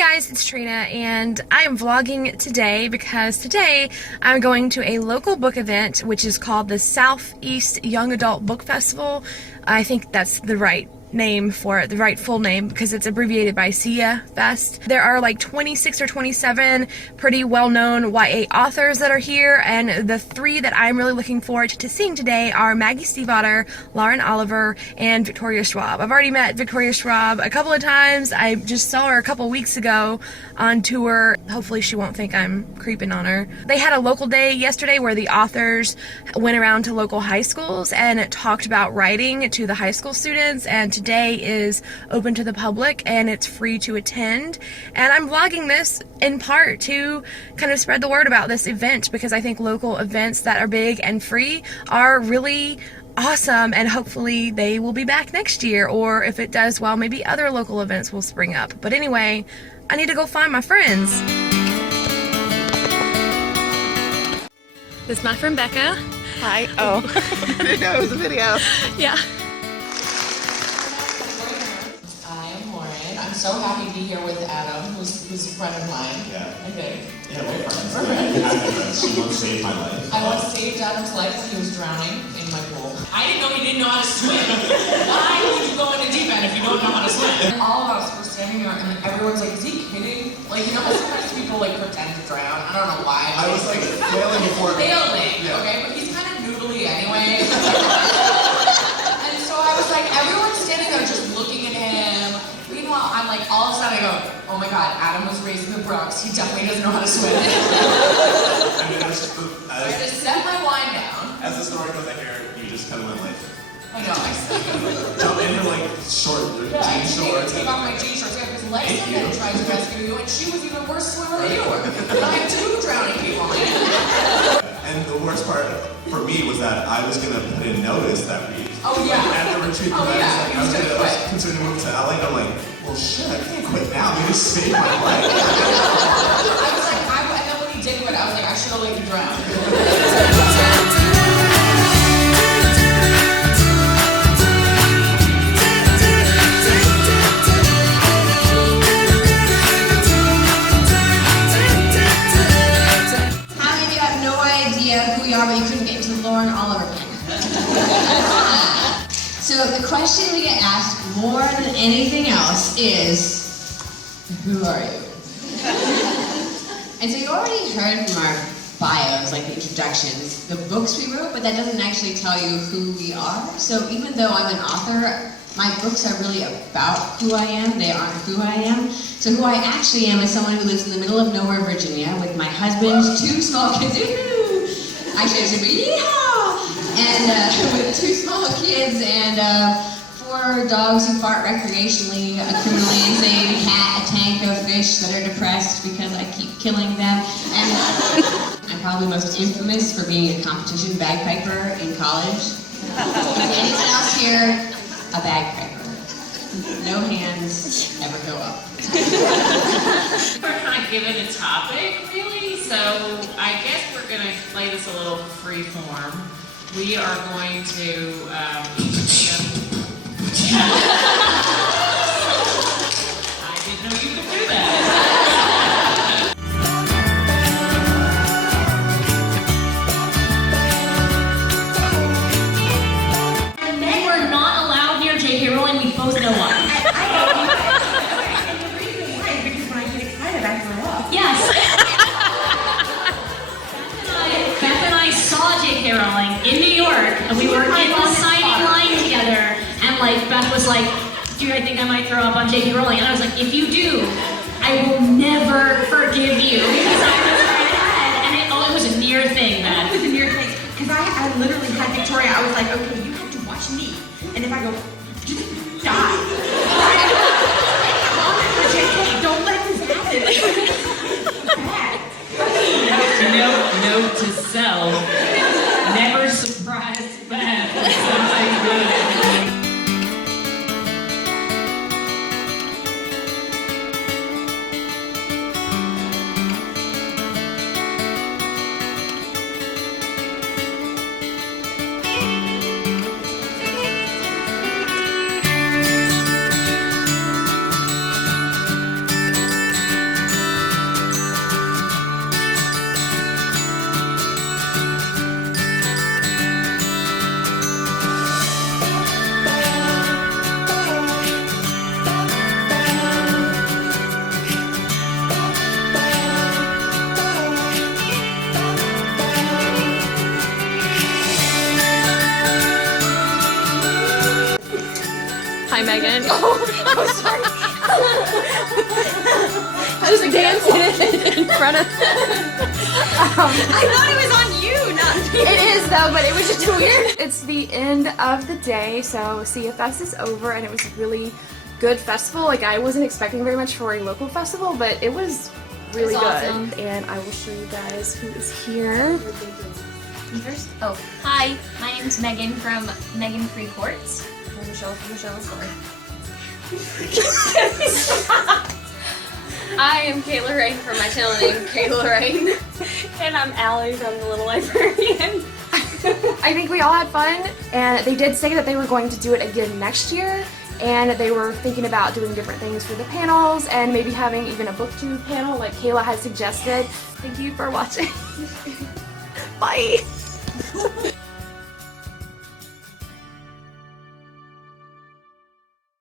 guys, it's Trina, and I am vlogging today because today I'm going to a local book event which is called the Southeast Young Adult Book Festival. I think that's the right name for it, the right full name, because it's abbreviated by SEYAFest. There are like 26 or 27 pretty well-known YA authors that are here, and the three that I'm really looking forward to seeing today are Maggie Stiefvater, Lauren Oliver, and Victoria Schwab. I've already met Victoria Schwab a couple of times. I just saw her a couple weeks ago on tour. Hopefully she won't think I'm creeping on her. They had a local day yesterday where the authors went around to local high schools and talked about writing to the high school students, and today is open to the public and it's free to attend. And I'm vlogging this in part to kind of spread the word about this event, because I think local events that are big and free are really awesome, and hopefully they will be back next year, or if it does well, maybe other local events will spring up. But anyway, I need to go find my friends. This is my friend Becca. Hi. Oh, I didn't know it was a video. Yeah. I'm so happy to be here with Adam, who's a friend of mine. Yeah. I think. Yeah, we're friends. She once saved my life. I once saved Adam's life when he was drowning in my pool. I didn't know he didn't know how to swim. Why would you go in a deep end if you don't know how to swim? And all of us were standing there, and everyone's like, is he kidding? Like, you know how sometimes people like pretend to drown? I don't know why. I was like flailing before. Failing, yeah. Okay? But he's kind of noodly anyway. And so I was like, everyone's standing there just looking at him. Meanwhile, I'm like, all of a sudden I go, oh my god, Adam was raised in the Bronx. He definitely doesn't know how to swim. I mean, I just set my wine down. as the story goes, I hear you just kind of went like, I know, jump into like jean shorts. Take off my jean shorts, yeah, because Lexa then tried to rescue you, and she was even worse swimmer than you were. And I have two drowning people in it. And the worst part for me was that I was going to put in notice that week. Oh yeah. At the retreat, oh, yeah. I was concerned to move to LA, and I'm like, well shit, I can't quit now. They just saved my life. I was like, and then when he did quit, I was like, I should have let you drown. How many of you have no idea who we are, but you couldn't get into Lauren Oliver? So the question we get asked more than anything else is, who are you? And so you already heard from our bios, like the introductions, the books we wrote, but that doesn't actually tell you who we are. So even though I'm an author, my books are really about who I am. They aren't who I am. So who I actually am is someone who lives in the middle of nowhere, Virginia, with my husband, two small kids. Actually, I should be yeehaw! And with two small kids and 4 dogs who fart recreationally, a criminally insane cat, a tank of fish that are depressed because I keep killing them. And I'm probably most infamous for being a competition bagpiper in college. Anyone else here? A bagpiper. No hands ever go up. We're kind of given a topic, really, so I guess we're going to play this a little free form. We are going to I didn't know you could do that. Men were not allowed near J.K. Rowling, we both know why. And the reason why is because when I get excited, I throw up. Yes. Beth and I saw J.K. Rowling in New York, and we were in the signing line together, and like Beth was like, dude, I think I might throw up on J.K. Rowling. And I was like, if you do, I will never forgive you. Because I was right ahead, and it was a near thing, Beth. It was a near thing. Because I literally had Victoria, I was like, okay, you have to watch me. And if I go, just die. JK, don't let this happen. Note to self, never surprise Beth with something good. Hi, Megan. Oh, sorry. I was dancing in front of. I thought it was on you, not me. It is though, but it was just weird. It's the end of the day, so SEYAFest is over, and it was a really good festival. Like, I wasn't expecting very much for a local festival, but it was really good. awesome. And I will show you guys who is here. First? Oh, hi. My name is Megan from Megan Free Courts. I'm Michelle from Michelle's Story. I am Kayla Rain from my channel name, Kayla Rain. And I'm Allie from The Little Librarian. I think we all had fun, and they did say that they were going to do it again next year, and they were thinking about doing different things for the panels and maybe having even a booktube panel like Kayla had suggested. Thank you for watching. Bye.